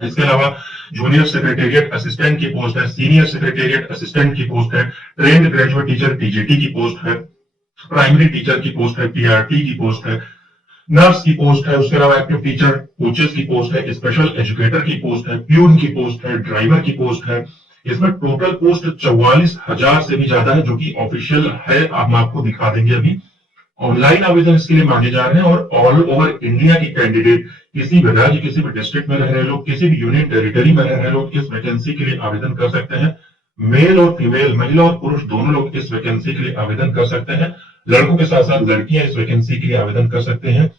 इसके अलावा junior secretariat assistant की पोस्ट है, सीनियर सेक्रेटेरिएट असिस्टेंट की पोस्ट है, ट्रेंड ग्रेजुएट टीचर टीजीटी की पोस्ट है, प्राइमरी टीचर की पोस्ट है, पीआरटी की पोस्ट है, नर्स की पोस्ट है, उसके अलावा एक्टिव टीचर कोचेस की पोस्ट है, स्पेशल एजुकेटर की पोस्ट है, प्यून की पोस्ट है, ड्राइवर की पोस्ट है। इसमें टोटल पोस्ट 44,000 से भी ज्यादा है, जो कि ऑफिशियल है, हम आपको दिखा देंगे अभी। ऑनलाइन आवेदन इसके लिए मांगे जा रहे हैं और ऑल ओवर इंडिया की कैंडिडेट, किसी भी राज्य, किसी भी डिस्ट्रिक्ट में रह रहे लोग, किसी भी यूनियन टेरिटरी में रह रहे लोग इस वैकेंसी के लिए आवेदन कर सकते हैं। मेल और फीमेल, महिला और पुरुष दोनों लोग इस वैकेंसी के लिए आवेदन कर सकते हैं। लड़कों के साथ साथ लड़कियां इस वैकेंसी के लिए आवेदन कर सकते हैं।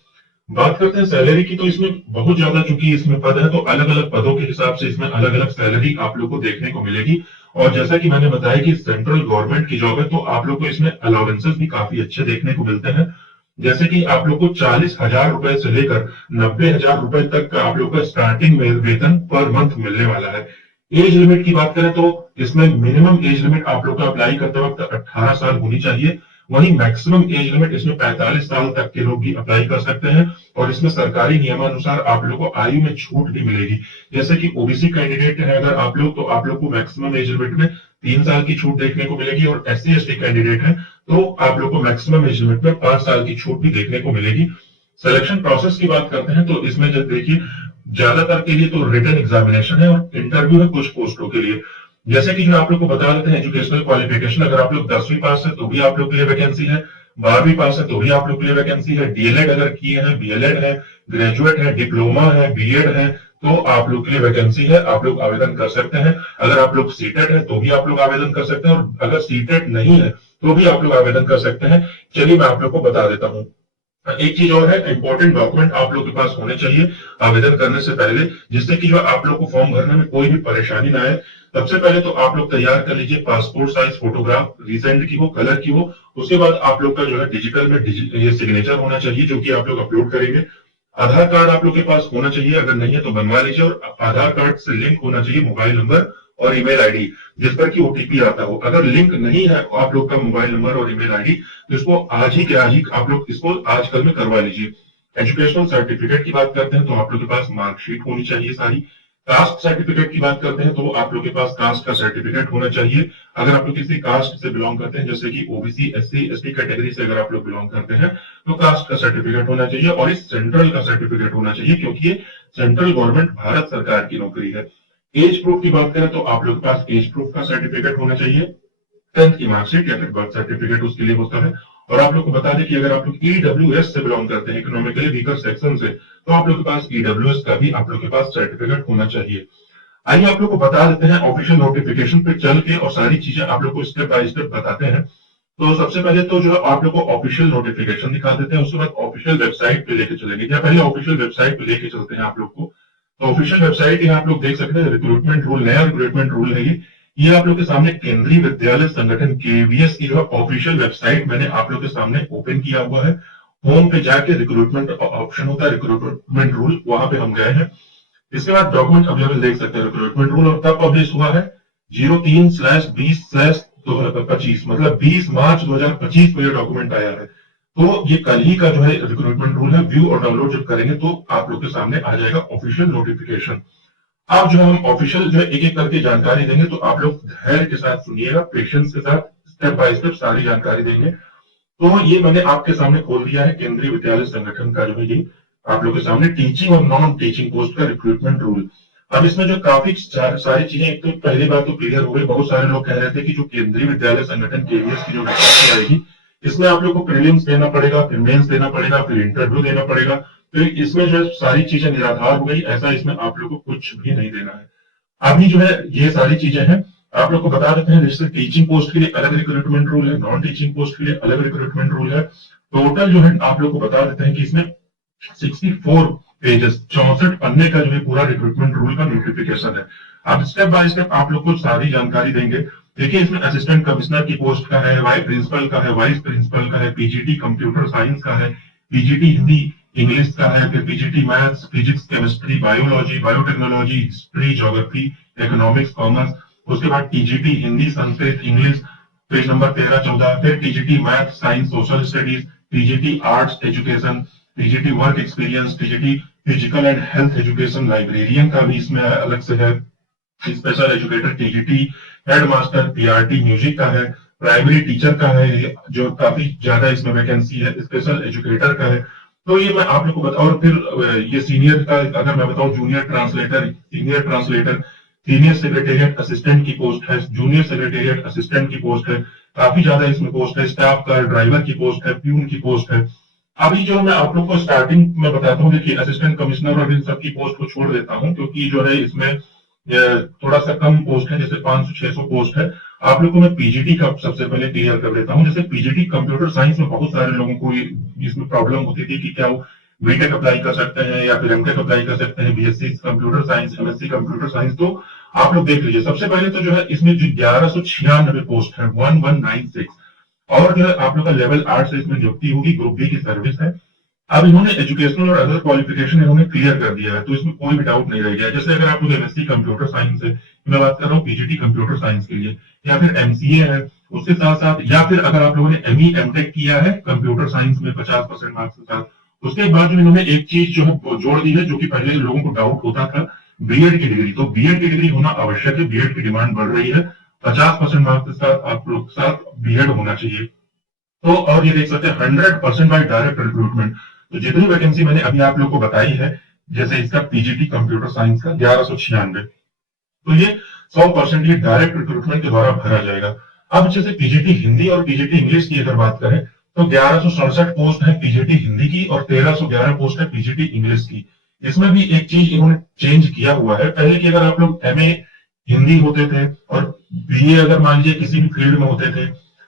बात करते हैं सैलरी की, तो इसमें बहुत ज्यादा, चूंकि इसमें पद है तो अलग अलग पदों के हिसाब से इसमें अलग अलग सैलरी आप लोग को देखने को मिलेगी। और जैसा कि मैंने बताया कि सेंट्रल गवर्नमेंट की जॉब है, तो आप लोग को इसमें अलाउंसेस भी काफी अच्छे देखने को मिलते हैं। जैसे कि आप लोग को 40,000 रुपए से लेकर 90,000 रुपए तक का आप लोग का स्टार्टिंग वेतन पर मंथ मिलने वाला है। एज लिमिट की बात करें तो इसमें मिनिमम एज लिमिट आप लोग का अप्लाई करते वक्त 18 साल होनी चाहिए। वहीं मैक्सिमम एज लिमिट इसमें 45 साल तक के लोग भी अप्लाई कर सकते हैं। और इसमें सरकारी नियमानुसार आप लोग को आयु में छूट भी मिलेगी। जैसे कि ओबीसी कैंडिडेट है अगर आप लोग, तो आप लोग को मैक्सिमम एज लिमिट में 3 साल की छूट देखने को मिलेगी। और एससी एसटी कैंडिडेट है तो आप लोग को मैक्सिमम एज लिमिट में 5 साल की छूट भी देखने को मिलेगी। सिलेक्शन प्रोसेस की बात करते हैं तो इसमें जब देखिए, ज्यादातर के लिए तो रिटन एग्जामिनेशन है और इंटरव्यू है कुछ पोस्टों के लिए। जैसे कि जो आप लोग को बता देते हैं एजुकेशनल क्वालिफिकेशन, अगर आप लोग 10वीं पास है तो भी आप लोग के लिए वैकेंसी है, 12वीं पास है तो भी आप लोग के लिए वैकेंसी है, डीएलएड अगर किए हैं, बीएलएड है, ग्रेजुएट है, डिप्लोमा है, बीएड है, तो आप लोग के लिए वैकेंसी है, आप लोग आवेदन कर सकते हैं। अगर आप लोग सीटेट है तो भी आप लोग आवेदन कर सकते हैं, और अगर सीटेट नहीं है तो भी आप लोग आवेदन कर सकते हैं। चलिए मैं आप लोग को बता देता हूँ। एक चीज और है, इंपॉर्टेंट डॉक्यूमेंट आप लोग के पास होने चाहिए आवेदन करने से पहले, जिससे कि जो आप लोग को फॉर्म भरने में कोई भी परेशानी ना आए। सबसे पहले तो आप लोग तैयार कर लीजिए पासपोर्ट साइज फोटोग्राफ, रिसेंट की हो, कलर की हो। उसके बाद आप लोग का जो है डिजिटल में ये सिग्नेचर होना चाहिए, जो कि आप लोग अपलोड करेंगे। आधार कार्ड आप लोग के पास होना चाहिए, अगर नहीं है तो बनवा लीजिए। और आधार कार्ड से लिंक होना चाहिए मोबाइल नंबर और ईमेल आईडी, जिस पर कि ओटीपी आता हो। अगर लिंक नहीं है आप लोग का मोबाइल नंबर और ईमेल आईडी, तो इसको आज ही के आज ही आप लोग इसको आजकल में करवा लीजिए। एजुकेशनल सर्टिफिकेट की बात करते हैं तो आप लोग के पास मार्कशीट होनी चाहिए सारी। कास्ट सर्टिफिकेट की बात करते हैं तो आप लोग के पास कास्ट का सर्टिफिकेट होना चाहिए। अगर आप लोग किसी कास्ट से बिलोंग करते हैं, जैसे कि ओबीसी, एससी, एसटी कैटेगरी से अगर आप लोग बिलोंग करते हैं, तो कास्ट का सर्टिफिकेट होना चाहिए। और इस सेंट्रल का सर्टिफिकेट होना चाहिए, क्योंकि ये सेंट्रल गवर्नमेंट भारत सरकार की नौकरी है। एज प्रूफ की बात करें तो आप लोग के पास एज प्रूफ का सर्टिफिकेट होना चाहिए, 10th की मार्कशीट या फिर बर्थ सर्टिफिकेट उसके लिए होता है। और आप लोग को बता दें कि अगर आप लोग ईडब्ल्यूएस से बिलोंग करते हैं, इकोनॉमिकली वीकर सेक्शन से, तो आप लोग के पास ईडब्ल्यूएस का भी आप लोग के पास सर्टिफिकेट होना चाहिए। आइए आप लोग को बता देते हैं ऑफिशियल नोटिफिकेशन पे चल के, और सारी चीजें आप लोग को स्टेप बाय स्टेप बताते हैं। तो सबसे पहले तो जो आप लोग को ऑफिशियल नोटिफिकेशन दिखा देते हैं, उसके बाद ऑफिशियल वेबसाइट पे लेके चलेंगे। या पहले ऑफिशियल वेबसाइट पे लेके चलते हैं आप लोग को। तो ऑफिशियल वेबसाइट यहाँ आप लोग देख सकते हैं, रिक्रूटमेंट रूल, नया रिक्रूटमेंट रूल है ये आप लोग के सामने केंद्रीय विद्यालय संगठन केवीएस की जो है ऑफिशियल वेबसाइट मैंने आप लोग के सामने ओपन किया हुआ है। होम पे जाके रिक्रूटमेंट ऑप्शन होता है, रिक्रूटमेंट रूल, वहां पे हम गए हैं। इसके बाद डॉक्यूमेंट अवेलेबल देख सकते हैं, रिक्रूटमेंट रूल, और कब पब्लिश हुआ है, 03/20/2025, मतलब 20 मार्च 2025 को ये डॉक्यूमेंट आया है। तो ये कल ही का जो है रिक्रूटमेंट रूल है। व्यू और डाउनलोड जब करेंगे तो आप लोग के सामने आ जाएगा ऑफिशियल नोटिफिकेशन। अब जो हम ऑफिशियल जो है एक एक करके जानकारी देंगे, तो आप लोग धैर्य के साथ सुनिएगा, पेशेंस के साथ स्टेप बाय स्टेप सारी जानकारी देंगे। तो ये मैंने आपके सामने खोल दिया है केंद्रीय विद्यालय संगठन का जो है ये आप लोग के सामने टीचिंग और नॉन टीचिंग पोस्ट का रिक्रूटमेंट रूल। अब इसमें जो काफी सारी चीजें, एक तो पहली बात तो क्लियर हो गई, बहुत सारे लोग कह रहे थे कि जो केंद्रीय विद्यालय संगठन केवीएस की जो वैकेंसी आएगी, इसमें आप लोग को प्रीलिम्स देना पड़ेगा, फिर मेंस देना पड़ेगा, फिर इंटरव्यू देना पड़ेगा। तो इसमें जो सारी चीजें निराधार हो गई, ऐसा इसमें आप लोग को कुछ भी नहीं देना है। अभी जो है ये सारी चीजें हैं, आप लोग को बता देते हैं। जैसे टीचिंग पोस्ट के लिए अलग रिक्रूटमेंट रूल है, नॉन टीचिंग पोस्ट के लिए अलग रिक्रूटमेंट रूल है। टोटल जो है आप लोग को बता देते हैं कि इसमें 64 पेजेस, 64 पन्ने का जो है पूरा रिक्रूटमेंट रूल का नोटिफिकेशन है। अब स्टेप बाय स्टेप आप लोग को सारी जानकारी देंगे। देखिए इसमें असिस्टेंट कमिश्नर की पोस्ट का है, वाइस प्रिंसिपल का है, वाइस प्रिंसिपल का है, पीजीटी कंप्यूटर साइंस का है, पीजीटी हिंदी इंग्लिश का है, फिर PGT maths, physics, chemistry, biology, biotechnology, history, geography, economics, commerce. उसके बाद TGT Hindi, Sanskrit, English, page number 13-14, फिर TGT math, science, social studies, TGT arts education, TGT work experience, TGT physical and health education librarian का भी इसमें अलग से है, special educator TGT, head master PRT music का है, प्राइमरी टीचर का है जो काफी ज्यादा इसमें वैकेंसी है, स्पेशल एजुकेटर का है। तो ये मैं आप लोग को बता, और फिर ये सीनियर का अगर मैं बताऊं, junior translator, senior translator, senior secretariat assistant की पोस्ट है, जूनियर सेक्रेटेरिएट असिस्टेंट की पोस्ट है, काफी ज्यादा इसमें पोस्ट है, स्टाफ का ड्राइवर की पोस्ट है, प्यून की पोस्ट है। अभी जो मैं आप लोग को स्टार्टिंग में बताता हूँ, देखिए असिस्टेंट कमिश्नर और इन सब की पोस्ट को छोड़ देता हूँ क्योंकि जो है इसमें थोड़ा सा कम पोस्ट है, जैसे 500-600 पोस्ट है। आप लोग को मैं पीजीटी का सबसे पहले क्लियर कर देता हूँ। जैसे पीजीटी कंप्यूटर साइंस में बहुत सारे लोगों को इसमें प्रॉब्लम होती थी कि क्या वो बीटेक अप्लाई कर सकते हैं या फिर एमटेक अप्लाई कर सकते हैं, BSc computer science, MSc computer science. तो आप लोग देख लीजिए, सबसे पहले तो जो है इसमें जो 1196 पोस्ट है, 1196, और जो है आप लोग का लेवल 8 से इसमें नियुक्ति होगी, ग्रुप बी की सर्विस है। अब इन्होंने एजुकेशनल और अदर क्वालिफिकेशन इन्होंने क्लियर कर दिया है, तो इसमें कोई भी डाउट नहीं रह गया। जैसे अगर आप लोग एमएससी कंप्यूटर साइंस है, मैं बात कर रहा हूँ पीजीटी कंप्यूटर साइंस के लिए, या फिर एमसीए है उसके साथ साथ, या फिर अगर आप लोगों ने एमई एमटेक किया है कंप्यूटर साइंस में 50% मार्क्स के साथ, उसके बाद जो इन्होंने एक चीज जो है वो जोड़ दी है, जो कि पहले लोगों को डाउट होता था, बीएड की डिग्री। तो बीएड की डिग्री होना आवश्यक है, बीएड की डिमांड बढ़ रही है, 50% मार्क्स के साथ आप लोग के साथ बीएड होना चाहिए। तो और ये देख सकते हैं 100% बाय डायरेक्ट रिक्रूटमेंट। तो जितनी वैकेंसी मैंने अभी आप लोग को बताई है, जैसे इसका पीजीटी कंप्यूटर साइंस का 1196, तो ये 100% ये डायरेक्ट रिक्रूटमेंट के द्वारा भरा जाएगा। अब जैसे पीजीटी हिंदी और पीजीटी इंग्लिश की अगर बात करें, तो 1167 पोस्ट है पीजीटी हिंदी की और 1311 पोस्ट है पीजीटी इंग्लिश की। इसमें भी एक चीज इन्होंने चेंज किया हुआ है, पहले की अगर आप लोग एमए हिंदी होते थे और बीए अगर मान लीजिए किसी भी फील्ड में होते थे,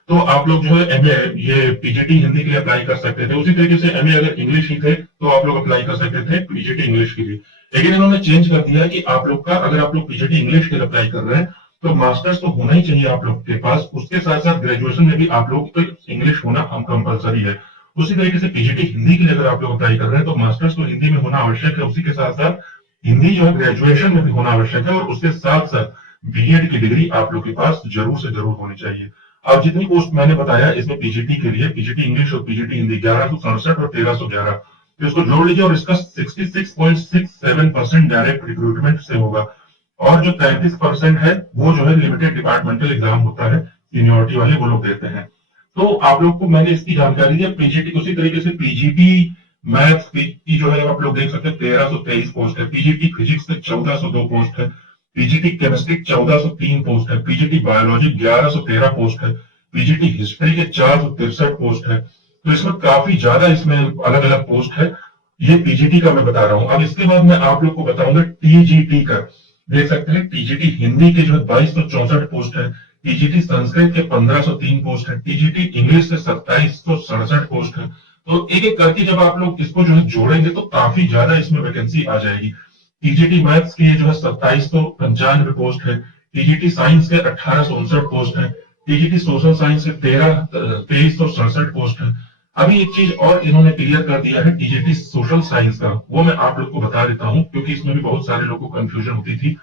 तो आप लोग जो है एमए ये पीजीटी हिंदी के लिए अप्लाई कर सकते थे। उसी तरीके से एमए अगर इंग्लिश की थे तो आप लोग अप्लाई कर सकते थे पीजीटी इंग्लिश के लिए। लेकिन इन्होंने चेंज कर दिया है कि आप लोग का, अगर आप लोग पीजीटी इंग्लिश के लिए अप्लाई कर रहे हैं तो मास्टर्स तो होना ही चाहिए आप लोग के पास, उसके साथ साथ ग्रेजुएशन में भी आप लोग को इंग्लिश होना कंपलसरी है। उसी तरीके से पीजीटी हिंदी के लिए अगर आप लोग अप्लाई कर रहे हैं तो मास्टर्स तो हिंदी में होना आवश्यक है, उसी के साथ साथ हिंदी जो है ग्रेजुएशन में भी होना आवश्यक है, और उसके साथ साथ बीएड की डिग्री आप लोग के पास जरूर से जरूर होनी चाहिए। अब जितनी पोस्ट मैंने बताया इसमें पीजीटी के लिए, पीजीटी इंग्लिश और पीजीटी हिंदी 1167 और 1311, तो इसको जोड़ लीजिए और इसका 66.67% डायरेक्ट रिक्रूटमेंट से होगा, और जो 33% है वो जो है लिमिटेड डिपार्टमेंटल एग्जाम होता है, सीनियोरिटी वाले वो लोग देते हैं। तो आप लोग को मैंने इसकी जानकारी दी। पीजीटी उसी तरीके से पीजीटी मैथ्स की जो है आप लोग देख सकते हैं 1323 पोस्ट है, पीजीटी फिजिक्स में 1402 पोस्ट है, पीजीटी केमिस्ट्री 1403 पोस्ट है, पीजीटी बायोलॉजी 1113 पोस्ट है, पीजीटी हिस्ट्री के 463 पोस्ट है। तो इसमें काफी ज्यादा इसमें अलग अलग पोस्ट है। ये पीजीटी का मैं बता रहा हूं। अब इसके बाद मैं आप लोग को बताऊंगा टीजीटी का। देख सकते हैं टीजीटी हिंदी के जो है 2264 पोस्ट है, टीजीटी संस्कृत के 1503 पोस्ट है, टीजीटी इंग्लिश के 2767 पोस्ट है। तो एक एक करके जब आप लोग इसको जो है जोड़ेंगे तो काफी ज्यादा इसमें वैकेंसी आ जाएगी। टीजीटी मैथ्स के जो है 2795 पोस्ट है, टीजीटी साइंस के 1859 पोस्ट है, टीजीटी सोशल साइंस के 2367 पोस्ट है। अभी एक चीज और इन्होंने क्लियर कर दिया है टीजीटी सोशल साइंस का, वो मैं आप लोग को बता देता हूं क्योंकि इसमें भी बहुत सारे लोगों को कंफ्यूजन होती थी।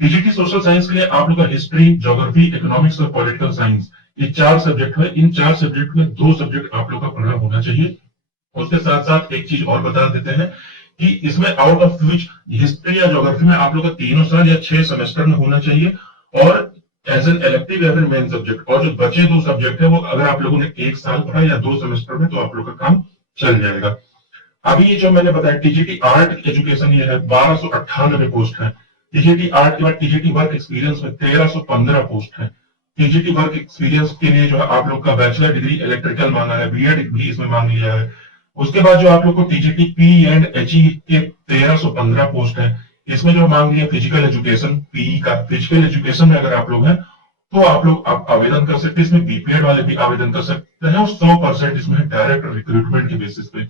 टीजीटी सोशल साइंस के लिए आप लोग का हिस्ट्री, ज्योग्राफी, इकोनॉमिक्स और पॉलिटिकल साइंस, ये 4 सब्जेक्ट है। इन 4 सब्जेक्ट में 2 सब्जेक्ट आप लोग का पढ़ा होना चाहिए। उसके साथ साथ एक चीज और बता देते हैं कि इसमें आउट ऑफ विच हिस्ट्री या ज्योग्राफी में आप लोग का 3 साल या 6 सेमेस्टर में होना चाहिए, और एज एन इलेक्टिव या फिर मेन सब्जेक्ट। और जो बचे 2 सब्जेक्ट है वो अगर आप लोगों ने 1 साल पढ़ा या 2 सेमेस्टर में, तो आप लोग का काम चल जाएगा। अभी ये जो मैंने बताया टीजीटी आर्ट एजुकेशन, ये है 1298 पोस्ट है। टीजीटी आर्ट के बाद टीजीटी वर्क एक्सपीरियंस में 1315 पोस्ट है। टीजीटी वर्क एक्सपीरियंस के लिए जो है आप लोग का बैचलर डिग्री इलेक्ट्रिकल मांगा है, बीएड भी इसमें मांग लिया है। उसके बाद जो आप लोग को टीजीटी पी एंड एचई के 1315 पोस्ट है, इसमें जो मांग लिया फिजिकल एजुकेशन, पीई का। फिजिकल एजुकेशन में अगर आप लोग हैं तो आप लोग आवेदन कर सकते हैं, इसमें बीपीएड वाले भी आवेदन कर सकते हैं, और 100% इसमें डायरेक्ट रिक्रूटमेंट के बेसिस पे।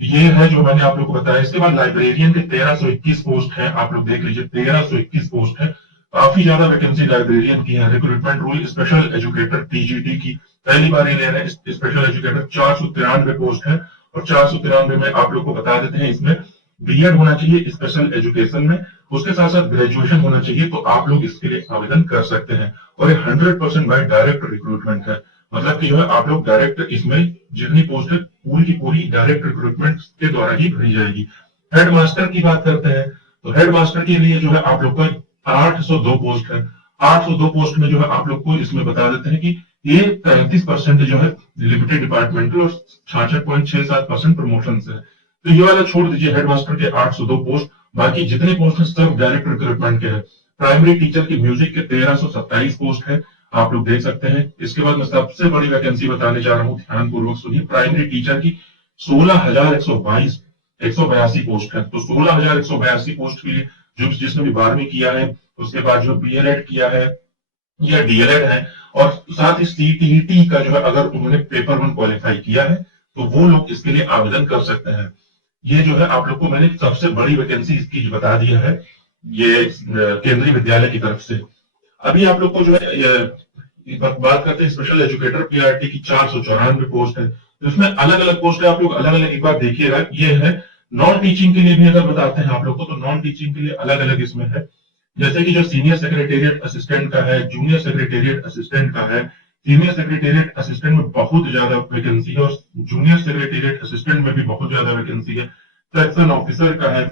ये है जो मैंने आप लोग को बताया। इसके बाद लाइब्रेरियन के 1321 पोस्ट है, आप लोग देख लीजिए 1321 पोस्ट है। काफी ज्यादा वैकेंसी लाइब्रेरियन की है। Recruitment rule special educator TGT की पहली बार ये ले रहे हैं। स्पेशल एजुकेटर 493 पोस्ट है, और 493 में आप लोग को बता देते हैं इसमें बीएड होना चाहिए स्पेशल एजुकेशन में, उसके साथ साथ ग्रेजुएशन होना चाहिए, तो आप लोग इसके लिए आवेदन कर सकते हैं। और ये 100% बाय डायरेक्ट रिक्रूटमेंट है, मतलब कि जो है आप लोग डायरेक्ट इसमें जितनी पोस्ट है पूरी की पूरी डायरेक्ट रिक्रूटमेंट के द्वारा ही भरी जाएगी। हेड मास्टर की बात करते हैं तो हेड मास्टर के लिए जो है आप लोग का 802 पोस्ट है। 802 पोस्ट में जो है आप लोग को इसमें बता देते हैं कि ये 33% जो है लिमिटेड डिपार्टमेंटल और 66.67% प्रमोशन है। तो ये वाला छोड़ दीजिए हेड मास्टर के 802 पोस्ट। बाकी जितने पोस्ट है सब डायरेक्ट रिक्रूटमेंट के हैं। प्राइमरी टीचर की म्यूजिक के 1327 पोस्ट है, आप लोग देख सकते हैं। इसके बाद मैं सबसे बड़ी वैकेंसी बताने जा रहा हूँ, ध्यानपूर्वक सुनिए। प्राइमरी टीचर की 16,122 182 पोस्ट है। तो 16,182 पोस्ट के लिए जो जिसने भी 12वीं किया है, उसके बाद जो बीएलएड किया है या डीएलएड है, और साथ ही सीटीईटी का जो है अगर उन्होंने पेपर 1 क्वालिफाई किया है तो वो लोग इसके लिए आवेदन कर सकते हैं। ये जो है आप लोग को मैंने सबसे बड़ी वैकेंसी इसकी बता दिया है, ये केंद्रीय विद्यालय की तरफ से। अभी आप लोग को जो है बात करते हैं स्पेशल एजुकेटर पीआरटी की 494 पोस्ट है। तो इसमें अलग अलग पोस्ट है, आप लोग अलग अलग एक बार देखिएगा। ये है नॉन टीचिंग के लिए भी अगर बताते हैं आप लोग को, तो नॉन टीचिंग के लिए अलग अलग इसमें है। जैसे कि जो सीनियर सेक्रेटेरिएट असिस्टेंट का है, जूनियर सेक्रेटेरिएट असिस्टेंट का है। सीनियर सेक्रेटेरिएट असिस्टेंट में बहुत ज्यादा वैकेंसी है और जूनियर सेक्रेटेरिएट असिस्टेंट में भी बहुत ज्यादा वैकेंसी है। सेक्शन ऑफिसर का है,